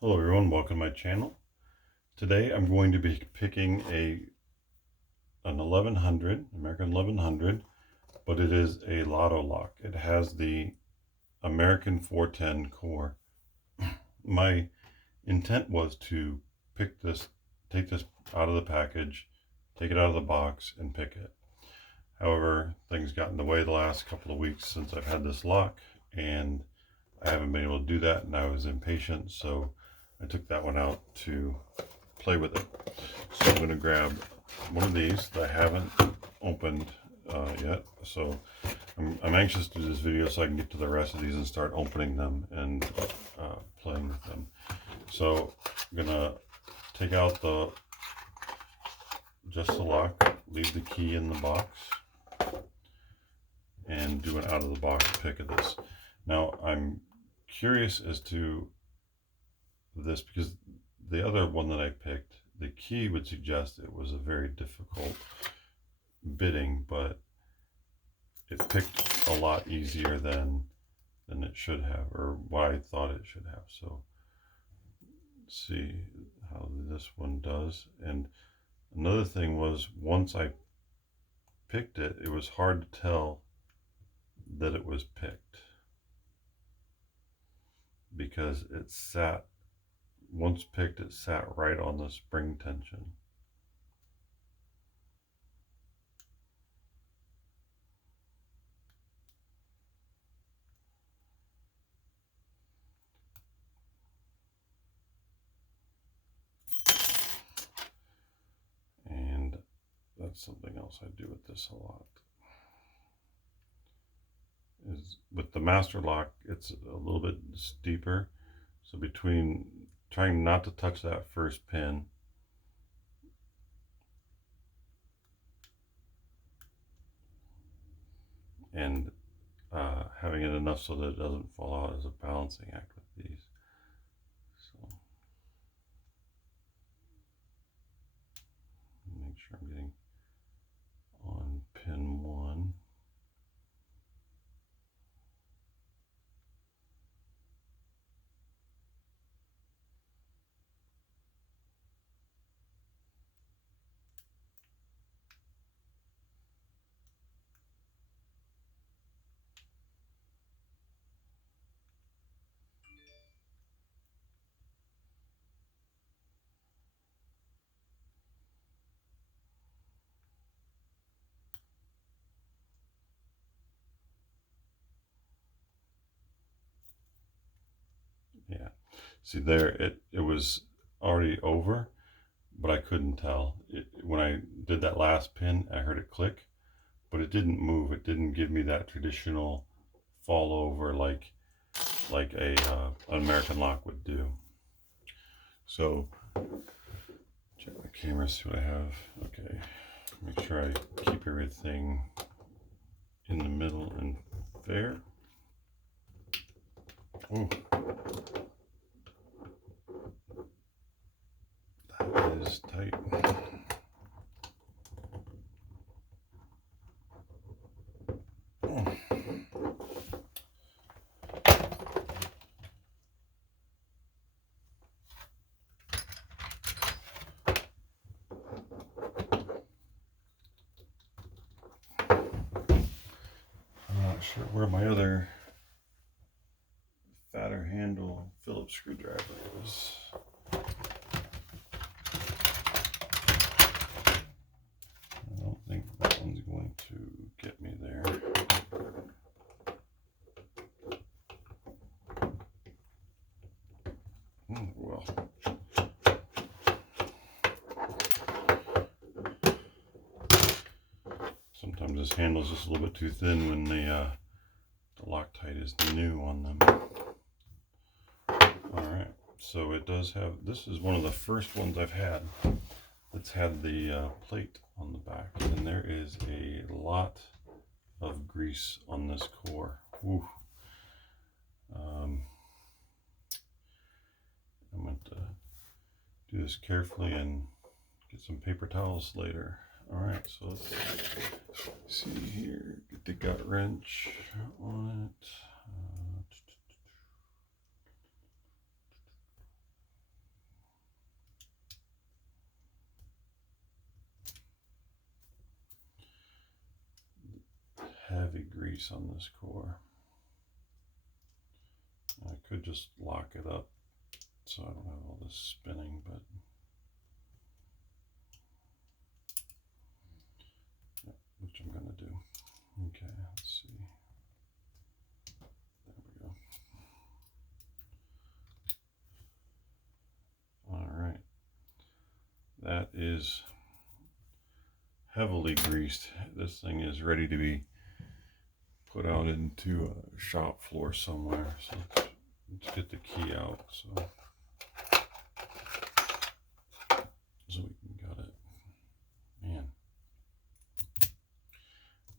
Hello everyone, welcome to my channel. Today I'm going to be picking an 1100, American 1100, but it is a lotto lock. It has the American 410 core. My intent was to pick this, take this out of the package, take it out of the box and pick it. However, things got in the way the last couple of weeks since I've had this lock, and I haven't been able to do that, and I was impatient, so I took that one out to play with it. So I'm going to grab one of these that I haven't opened yet. So I'm anxious to do this video so I can get to the rest of these and start opening them and playing with them. So I'm going to take out just the lock, leave the key in the box, and do an out of the box pick of this. Now I'm curious as to this because the other one that I picked, the key would suggest it was a very difficult bidding, but it picked a lot easier than it should have, or what I thought it should have. So let's see how this one does. And another thing was, once I picked it, it was hard to tell that it was picked because it sat, once picked, it sat right on the spring tension. And that's something else I do with this a lot. Is with the Masterlock, it's a little bit steeper. So between trying not to touch that first pin and having it enough so that it doesn't fall out as a balancing act with these. So make sure I'm getting on pin 1. Yeah, see there, it was already over, but I couldn't tell. When I did that last pin, I heard it click, but it didn't move. It didn't give me that traditional fall over like a an American lock would do. So check my camera, see what I have. Okay, make sure I keep everything in the middle and fair. Oh, that is tight. Oh. I'm not sure where my other fatter handle Phillips screwdriver is. I don't think that one's going to get me there. Well, sometimes this handle is just a little bit too thin when the Loctite is new on them. Alright, so it does have, this is one of the first ones I've had that's had the plate on the back, and there is a lot of grease on this core. Ooh. I'm going to do this carefully and get some paper towels later. Alright, so let's see here, get the gut wrench on it. grease on this core. I could just lock it up so I don't have all this spinning, but yeah, which I'm going to do. Okay, let's see. There we go. All right. That is heavily greased. This thing is ready to be put out into a shop floor somewhere. So let's get the key out so we can get it. Man.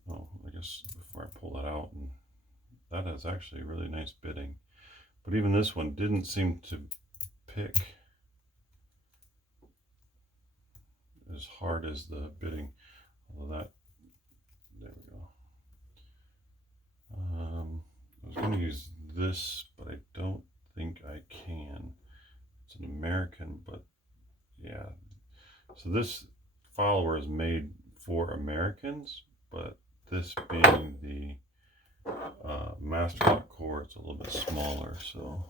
Oh, I guess before I pull that out, and that is actually really nice bitting. But even this one didn't seem to pick as hard as the bitting. Although that, there we go. I was going to use this, but I don't think I can. It's an American, but yeah. So this follower is made for Americans, but this being the Masterlock core, it's a little bit smaller. So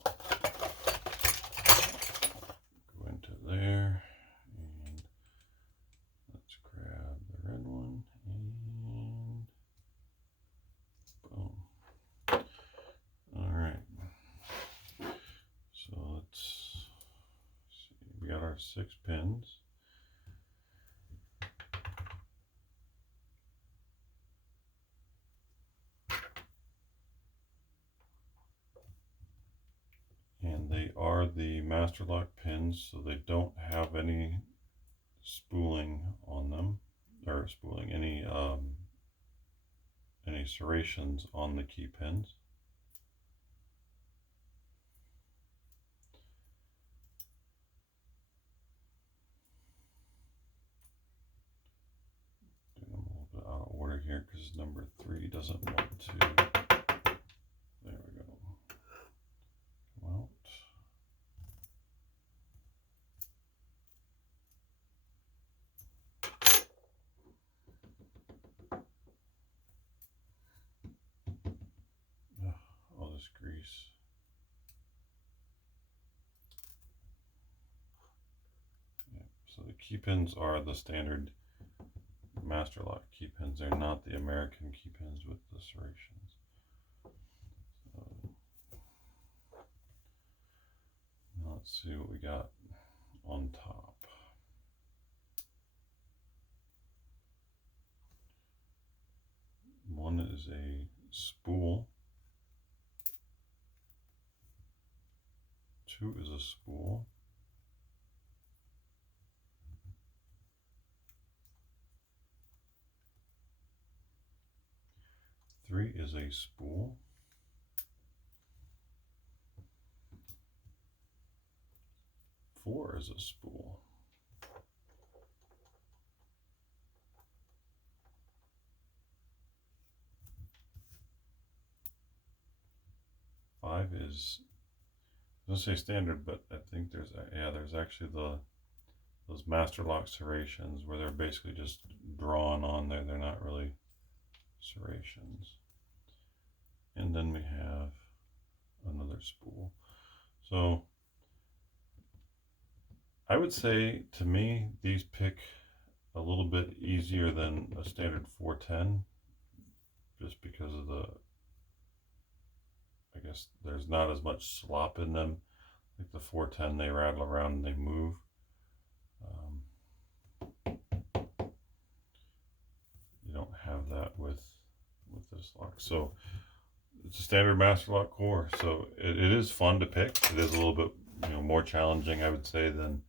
go into there, and let's grab the red one, and boom. All right. So let's see. We got our 6 pins. And they are the Masterlock pins, so they don't have any spooling on them, or spooling, any serrations on the key pins. Doing them a little bit out of order here because number 3 doesn't want to. There we go. Come out. All this grease. Yeah, so the key pins are the standard Masterlock key pins. They're not the American key pins with the serrations. So, now let's see what we got on top. One is a spool. 2 is a spool. 3 is a spool. 4 is a spool. 5 is, I was going to say standard, but I think there's actually those Masterlock serrations where they're basically just drawn on there. They're not really serrations. And then we have another spool. So I would say, to me, these pick a little bit easier than a standard 410, just because of I guess there's not as much slop in them. Like the 410, they rattle around and they move. You don't have that with this lock. So it's a standard Masterlock core. So it is fun to pick. It is a little bit more challenging, I would say, than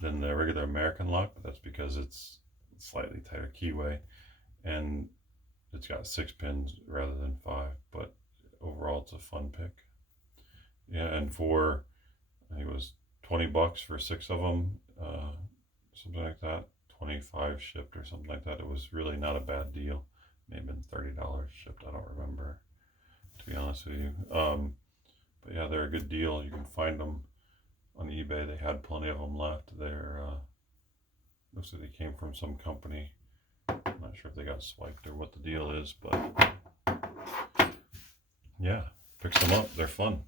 the regular American lock, but that's because it's slightly tighter keyway, and it's got 6 pins rather than 5. But overall, it's a fun pick. Yeah, and for, I think it was $20 for 6 of them, something like that. 25 shipped or something like that. It was really not a bad deal. May have been $30 shipped. I don't remember, to be honest with you. But yeah, they're a good deal. You can find them on eBay. They had plenty of them left. They're looks like they came from some company. I'm not sure if they got swiped or what the deal is, but Yeah, pick some up. They're fun.